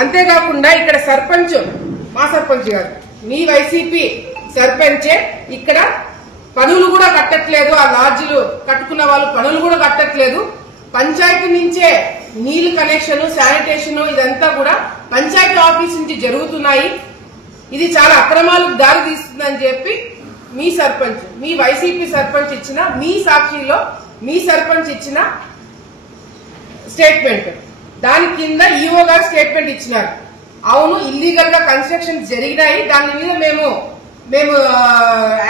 అంతేకాకుండా ఇక్కడ సర్పంచ్ మా సర్పంచ్ గారు మీ వైసీపీ సర్పంచే ఇక్కడ పనులు కూడా కట్టట్లేదు. ఆ లాడ్జీలు కట్టుకున్న వాళ్ళు పనులు కూడా కట్టట్లేదు. పంచాయతీ నుంచే నీళ్లు కనెక్షన్, శానిటేషన్ ఇదంతా కూడా పంచాయతీ ఆఫీస్ నుంచి జరుగుతున్నాయి. ఇది చాలా అక్రమాలకు దారి తీస్తుందని చెప్పి మీ సర్పంచ్, మీ వైసీపీ సర్పంచ్ ఇచ్చిన, మీ సాక్షిలో మీ సర్పంచ్ ఇచ్చిన స్టేట్మెంట్, దాని కింద ఈఓ గారు స్టేట్మెంట్ ఇచ్చినారు. అవును, ఇల్లీగల్ గా కన్స్ట్రక్షన్ జరిగినాయి, దాని మీద మేము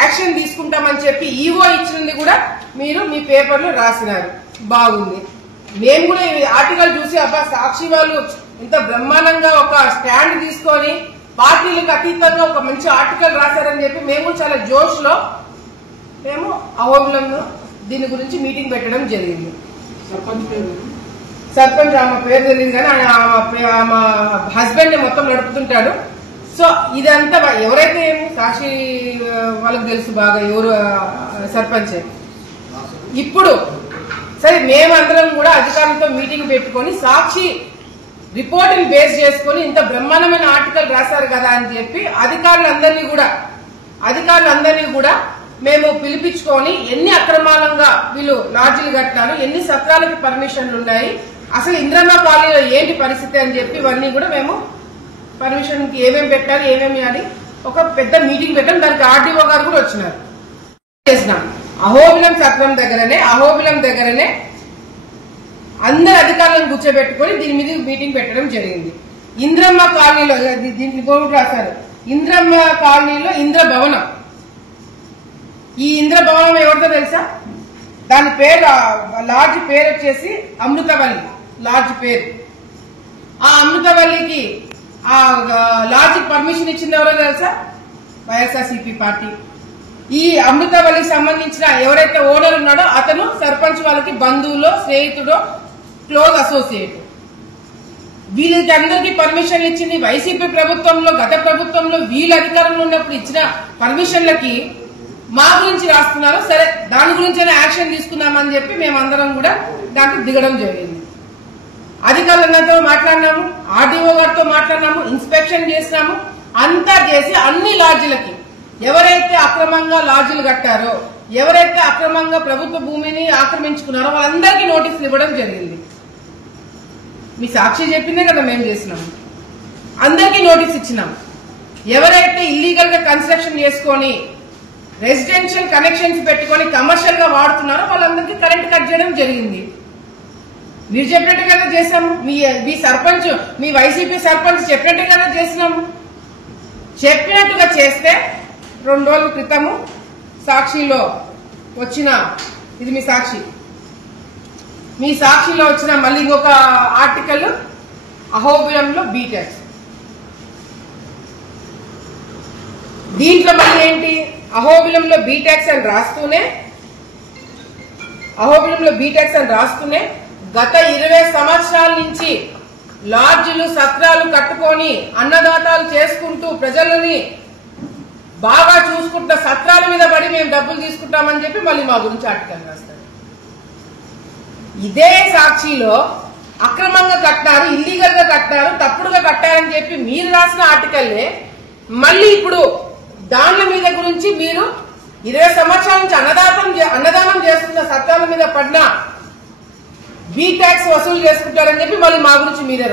యాక్షన్ తీసుకుంటామని చెప్పి ఈఓ ఇచ్చినది కూడా మీరు మీ పేపర్లో రాసినారు. బాగుంది. మేము కూడా ఈ ఆర్టికల్ చూసి అబ్బా సాక్షి వాళ్ళు ఇంత బ్రహ్మాండంగా ఒక స్టాండ్ తీసుకొని పార్టీలకు అతీతంగా ఒక మంచి ఆర్టికల్ రాశారని చెప్పి మేము చాలా జోష్ లో మేము అహోబిలంలో దీని గురించి మీటింగ్ పెట్టడం జరిగింది. సర్పంచ్ ఆమె పేరు తెలియదు కానీ ఆమె హస్బెండ్ మొత్తం నడుపుతుంటాడు. సో ఇదంతా ఎవరైతే సాక్షి వాళ్ళకి తెలుసు బాగా ఎవరు సర్పంచ్. ఇప్పుడు సరే మేమందరం కూడా అధికారులతో మీటింగ్ పెట్టుకుని సాక్షి రిపోర్ట్ ని బేస్ చేసుకుని ఇంత బ్రహ్మాండమైన ఆర్టికల్ రాశారు కదా అని చెప్పి అధికారులందరినీ కూడా మేము పిలిపించుకొని ఎన్ని అక్రమాలంగా వీళ్ళు లాడ్జీలు కట్టినారు, ఎన్ని సత్రాలకి పర్మిషన్లు ఉన్నాయి, అసలు ఇంద్రమ్మ కాలనీలో ఏంటి పరిస్థితి అని చెప్పి ఇవన్నీ కూడా మేము పర్మిషన్ కి ఏమేమి పెట్టాలి ఏమేమి అని ఒక పెద్ద మీటింగ్ పెట్టాం. దానికి ఆర్డీఓ గారు కూడా వచ్చినారు. చేసినాం అహోబిలం సత్రం దగ్గరనే అందరు అధికారులను కూర్చోబెట్టుకుని దీని మీద మీటింగ్ పెట్టడం జరిగింది. ఇంద్రమ్మ కాలనీలో దీనికి బోర్డు రాశారు. ఇంద్రమ్మ కాలనీలో ఇంద్ర భవనం. ఈ ఇంద్ర భవనం ఎవరితో తెలుసా? దాని పేరు లాడ్జ్ పేరు వచ్చేసి అమృతవల్లి లాడ్జ్ పేరు. ఆ అమృతవల్లికి ఆ లాడ్జ్ పర్మిషన్ ఇచ్చింది ఎవరో తెలుసా? వైఎస్ఆర్సీపీ పార్టీ. ఈ అమృతవల్లికి సంబంధించిన ఎవరైతే ఓనర్ ఉన్నాడో అతను సర్పంచ్ వాళ్ళకి బంధువులో, స్నేహితుడో, క్లోజ్ అసోసియేట్. వీళ్ళకి అందరికీ పర్మిషన్లు ఇచ్చింది వైసీపీ ప్రభుత్వంలో. గత ప్రభుత్వంలో వీళ్ళ అధికారంలో ఉన్నప్పుడు ఇచ్చిన పర్మిషన్లకి మా గురించి రాస్తున్నారు. సరే దాని గురించి యాక్షన్ తీసుకుందామని చెప్పి మేమందరం కూడా దాంట్లో దిగడం జరిగింది. అధికారులందరితో మాట్లాడినాము, ఆర్డీఓ గారితో మాట్లాడినాము, ఇన్స్పెక్షన్ చేసినాము. అంతా చేసి అన్ని లాడ్జీలకి ఎవరైతే అక్రమంగా లాడ్జీలు కట్టారో, ఎవరైతే అక్రమంగా ప్రభుత్వ భూమిని ఆక్రమించుకున్నారో వాళ్ళందరికీ నోటీసులు ఇవ్వడం జరిగింది. మీ సాక్షి చెప్పిందే కదా మేము చేసినాము. అందరికీ నోటీస్ ఇచ్చినాం. ఎవరైతే ఇల్లీగల్ గా కన్స్ట్రక్షన్ చేసుకొని రెసిడెన్షియల్ కనెక్షన్స్ పెట్టుకొని కమర్షియల్ గా వాడుతున్నారో వాళ్ళందరికీ కరెంట్ కట్ చేయడం జరిగింది. మీరు చెప్పినట్టుగా చేసాము. మీ సర్పంచ్, మీ వైసీపీ సర్పంచ్ చెప్పినట్టుగా చేసినాము. చెప్పినట్టుగా చేస్తే 2 రోజుల క్రితము సాక్షిలో వచ్చిన, ఇది మీ సాక్షిలో వచ్చిన మళ్ళీ ఇంకొక ఆర్టికల్ అహోబిలంలో బీటాక్స్. దీంట్లో మళ్ళీ ఏంటి, అహోబిలంలో బీటాక్స్ అని రాస్తూనే గత 20 సంవత్సరాల నుంచి లాడ్జీలు, సత్రాలు కట్టుకొని అన్నదాతాలు చేసుకుంటూ ప్రజలని బాగా చూసుకుంటున్న సత్రాల మీద పడి మేము డబ్బులు తీసుకుంటామని చెప్పి మళ్ళీ మా గురించి ఆర్టికల్ రాస్తారు. ఇదే సాక్షిలో అక్రమంగా కట్టారు, ఇల్లీగల్ గా కట్టారు, తప్పుడుగా కట్టారని చెప్పి మీరు రాసిన ఆర్టికల్లే మళ్ళీ ఇప్పుడు దాని మీద గురించి మీరు 20 సంవత్సరాల నుంచి అన్నదానం చేస్తున్న సత్రాల మీద పడిన బీ ట్యాక్స్ వసూలు చేసుకుంటారని చెప్పి మళ్ళీ మా గురించి మీరే